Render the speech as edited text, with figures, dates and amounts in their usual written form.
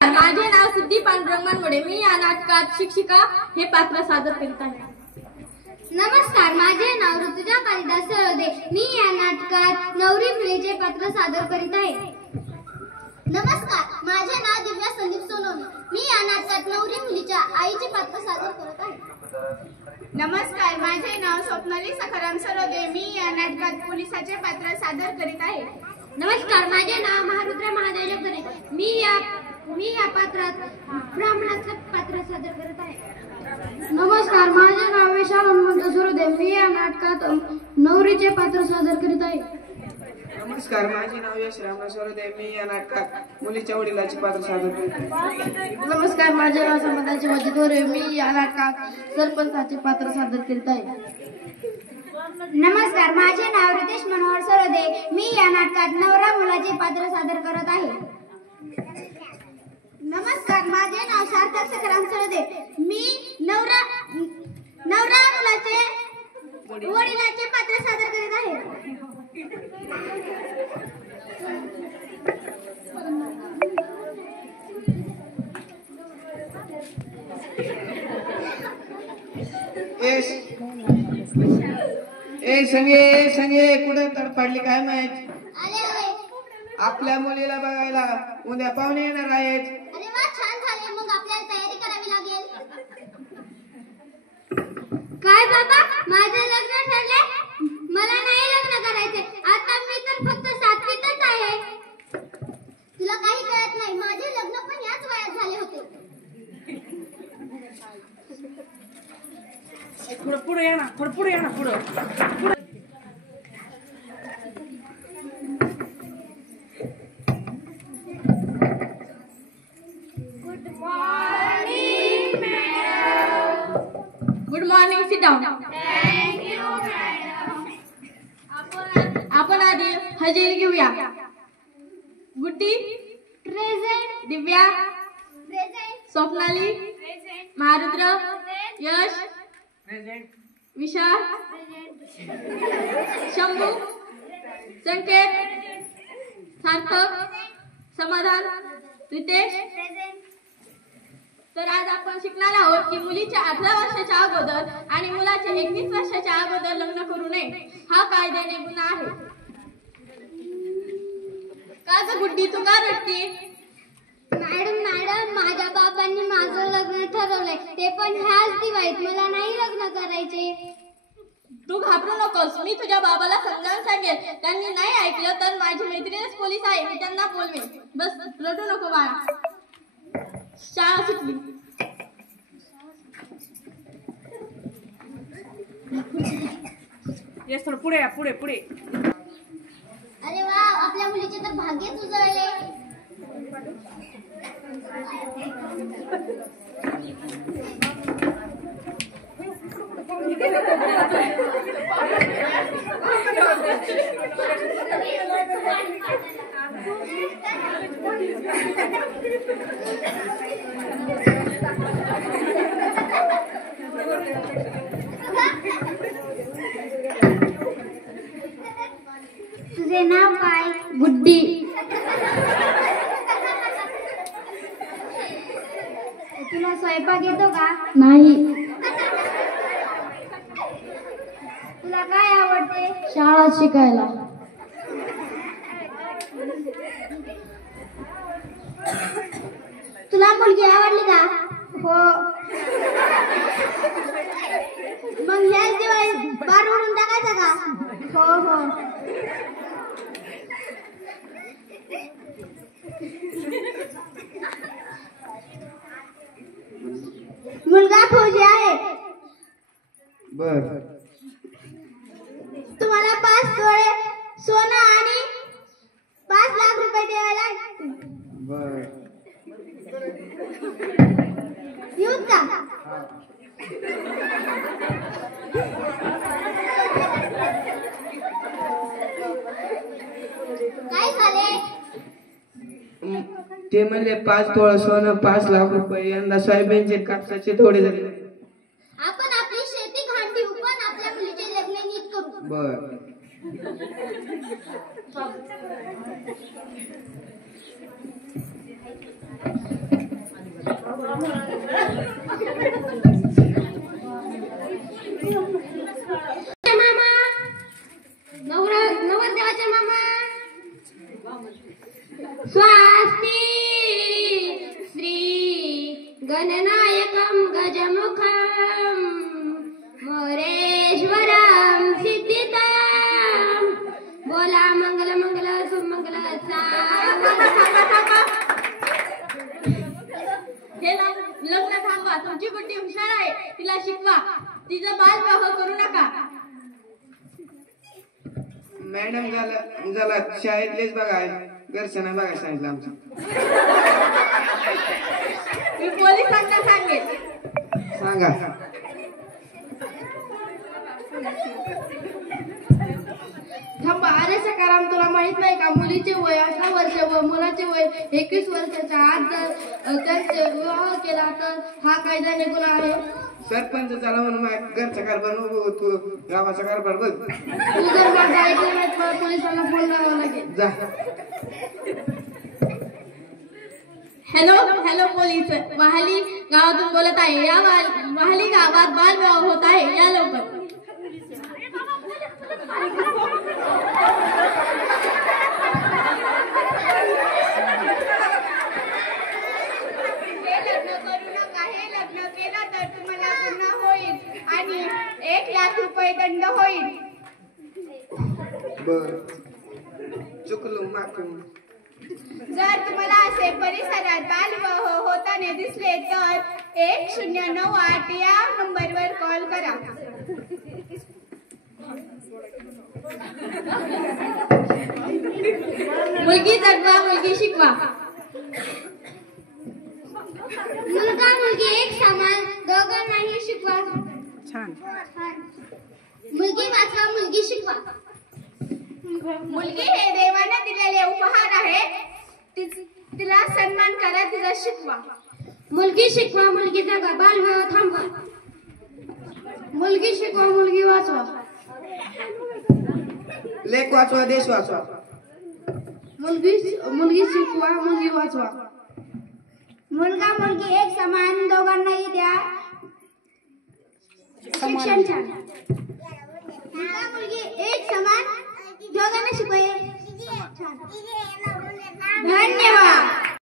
माझे नाव सिद्धी पांडुरंग मनवडे. मी या नाटकात शिक्षिका हे पात्र सादर करीत आहे. नमस्कार, माझे नाव ऋतुजा कालिदास सरोदे. मी या नाटकात नवरी मुलीचे पात्र सादर करीत आहे. नमस्कार, माझे नाव दिव्या संदीप सोनवणे. मी या नाटकात नवरी मुलीच्या आईचे पात्र सादर करत आहे. नमस्कार, माझे नाव स्वप्नाली सखाराम सरोदे. मी या नाटकात पोलिसाचे पात्र सादर करीत आहे. नमस्कार, माझे नाव महारुद्र महादेव जगदरे. मी या पात्रात ब्राह्मणाचं पात्र सादर करत आहे. नमस्कार, माझे नाव विशाल हनुमंत सरोदे. मी या नाटकात नवरीचे पात्र सादर करीत आहे. नमस्कार, माझे नाव यश रामराव सरोदे. मी या नाटकात मुलीच्या वडिलाचे पात्र सादर करीत आहे. नमस्कार, माझे नाव समाधानचे मजिद गोरे. मी या नाटकात सरपंचाचे पात्र सादर करीत आहे. नमस्कार, माझे नाव रितेश मनोहर सरोदे. मी या नाटकात नवरा मुलाचे पात्र सादर करत आहे. नमस्कार, माझे नाव सार्थक सखाराम सरोदे. मी नवरा मुलाचे वडिलाचे पात्र सादर करीत आहे. संगे कुठे तडफडली काय माहित? आपल्या मुलीला बघायला उद्या पाहुणे येणार आहेत. अरे वा, छान झाले. मग आपल्याला तयारी करावी लागेल. काय बाबा, माझे लग्न ठरले? मला नाही लग्न करायचे. आता मी तर फक्त 7वीतच आहे. तुला काही कळत नाही, माझे लग्न पण याच वयात झाले होते. पुढे या ना, पुढे या ना, पुढे. Good morning, sit down. आपण आधी हजेरी घेऊया. गुड्डी प्रेझेंट. दिव्या, प्रेझेंट. स्वप्नाली, महारुद्र, यश, विशाल, शंभू, संकेत, सार्थक, समाधान, रितेश. तर आज आपण शिकणार आहोत की मुलीच्या 18 वर्षाच्या अगोदर आणि मुलाच्या 21 वर्षाच्या अगोदर लग्न करू नये. हा कायद्याने गुन्हा आहे. का ग गुड्डी, तू का रडते? मॅडम, माझ्या बाबांनी माझं लग्न ठरवलंय, ते पण ह्याच दिवाळीत. मला नाही लग्न करायचे. तू घाबरू नकोस. मी तुझ्या बाबाला समजावून सांगेल. त्यांनी नाही ऐकलं तर माझी मैत्रीणच पोलीस आहे, मी त्यांना बोलवेन. बस रडू नको बाळा. शाळा सुटली. येस, थोडं पुढे या, पुढे. अरे वा, आपल्या मुलीचे तर भाग्यच उजळले. तुझे नाव काय? गुड्डी. तुला स्वयंपाक येतो का? नाही. तुला काय आवडते? शाळा शिकायला. तुला मुलगी आवडली का? हो. मग ह्याच दिवाळीत बार उडून टाकायचा का? हो. मुलगा फौजी आहे. बर. तुम्हाला 5 तोळे सोनं आणि 5 लाख रुपये द्यायला बर. येऊत का? काय झाले? ते म्हणले 5 तोळा सोनं, 5 लाख रुपये. यंदा सोयाबीनचे कापसाचे थोडे झाले. आपण आपली शेती घाण ठेवू, पण आपल्या मुलीचे लग्न नीट करू. बर. Thank you. गणनायकं गजमुखं मोरेश्वरं सिद्धिदं बोला मंगल मंगल सुमंगल हे लग्न थांबवा. तुमची बुद्धी हुशार आहे, तिला शिकवा. तिचा बालविवाह करू नका. मॅडम झाला शाळेतलेच बघा, घरच्यांना बघा सांगितलं आमचं. मी पोलिसांना सांगेन. सांगा. थांबा. अरे सकाराम, तुला माहित नाही का मुलीचे वय 18 वर्ष व मुलाचे वय 21 वर्षाच्या आत जर त्यांचे विवाह केला तर हा कायद्याने गुन्हा आहे. सरपंच झाला म्हणून घरचा कारभार नको, तू गावाचा कारभार बघ. तू जर माझं ऐकलं नाही तर पोलिसांना फोन लावावा लागेल. जा. हॅलो पोलीस, वाहली गावातून बोलत आहे. या वाहली गावात बालविवाह होत आहे, या लवकर. हे लग्न करू नका. हे लग्न केलं तर तुम्हाला गुन्हा होईल आणि 1,00,000 रुपये दंड होईल. बर, चुकलो, माफी. जर तुम्हाला असे परिसरात बालविवाह होताना दिसले तर 1098 या नंबरवर कॉल करा. मुलगी जगवा, मुलगी शिकवा. मुलगा मुलगी एक समान, दोघांनाही शिकवा. छान. मुलगी वाचवा, मुलगी शिकवा. मुलगी हे देवाने दिलेले उपहार आहे. तिला सन्मान करा, तिला शिकवा. मुलगी शिकवा, मुलगी जगा, बालविवाह थांबवा. मुलगी शिकवा, मुलगी वाचवा. लेख वाचवा, देश वाचवा. मुलगी शिकवा, मुलगी वाचवा. मुलगा मुलगी एक समान, दोघांनाही द्या शिक्षण. छान. मुलगा मुलगी एक समान, दोघांना शिकवा. धन्यवाद.